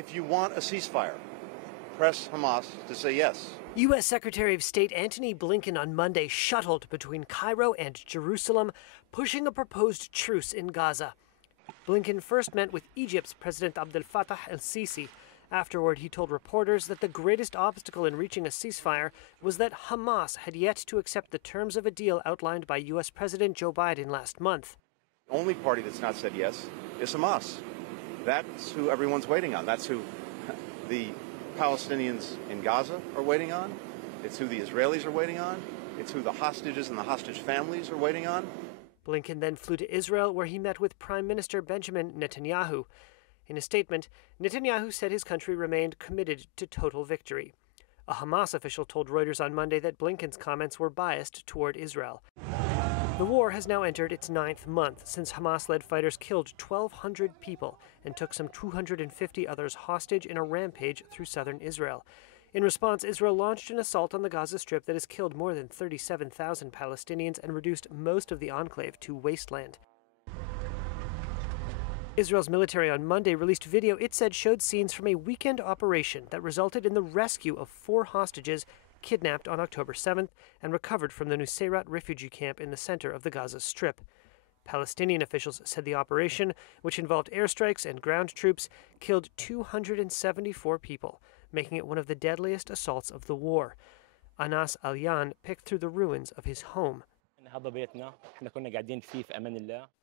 If you want a ceasefire, press Hamas to say yes. U.S. Secretary of State Antony Blinken on Monday shuttled between Cairo and Jerusalem, pushing a proposed truce in Gaza. Blinken first met with Egypt's President Abdel Fattah el-Sisi. Afterward, he told reporters that the greatest obstacle in reaching a ceasefire was that Hamas had yet to accept the terms of a deal outlined by U.S. President Joe Biden last month. The only party that's not said yes is Hamas. That's who everyone's waiting on. That's who the Palestinians in Gaza are waiting on. It's who the Israelis are waiting on. It's who the hostages and the hostage families are waiting on. Blinken then flew to Israel, where he met with Prime Minister Benjamin Netanyahu. In a statement, Netanyahu said his country remained committed to total victory. A Hamas official told Reuters on Monday that Blinken's comments were biased toward Israel. The war has now entered its 9th month since Hamas-led fighters killed 1,200 people and took some 250 others hostage in a rampage through southern Israel. In response, Israel launched an assault on the Gaza Strip that has killed more than 37,000 Palestinians and reduced most of the enclave to wasteland. Israel's military on Monday released video it said showed scenes from a weekend operation that resulted in the rescue of 4 hostages kidnapped on October 7th and recovered from the Nusayrat refugee camp in the center of the Gaza Strip. Palestinian officials said the operation, which involved airstrikes and ground troops, killed 274 people, making it one of the deadliest assaults of the war. Anas Alyan picked through the ruins of his home.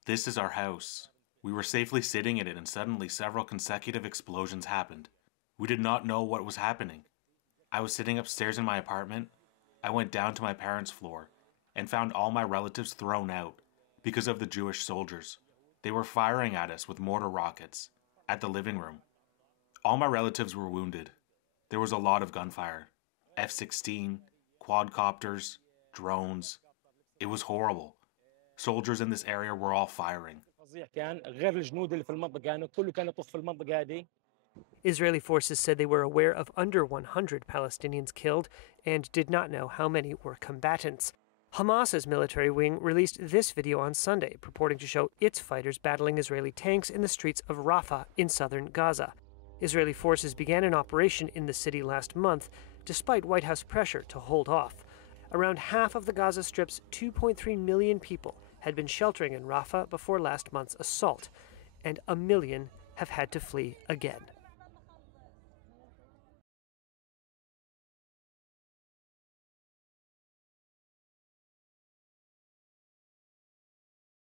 This is our house. We were safely sitting in it, and suddenly several consecutive explosions happened. We did not know what was happening. I was sitting upstairs in my apartment. I went down to my parents' floor and found all my relatives thrown out because of the Jewish soldiers. They were firing at us with mortar rockets at the living room. All my relatives were wounded. There was a lot of gunfire. F-16, quadcopters, drones. It was horrible. Soldiers in this area were all firing. Israeli forces said they were aware of under 100 Palestinians killed and did not know how many were combatants. Hamas's military wing released this video on Sunday, purporting to show its fighters battling Israeli tanks in the streets of Rafah in southern Gaza. Israeli forces began an operation in the city last month, despite White House pressure to hold off. Around half of the Gaza Strip's 2.3 million people had been sheltering in Rafah before last month's assault, and 1 million have had to flee again.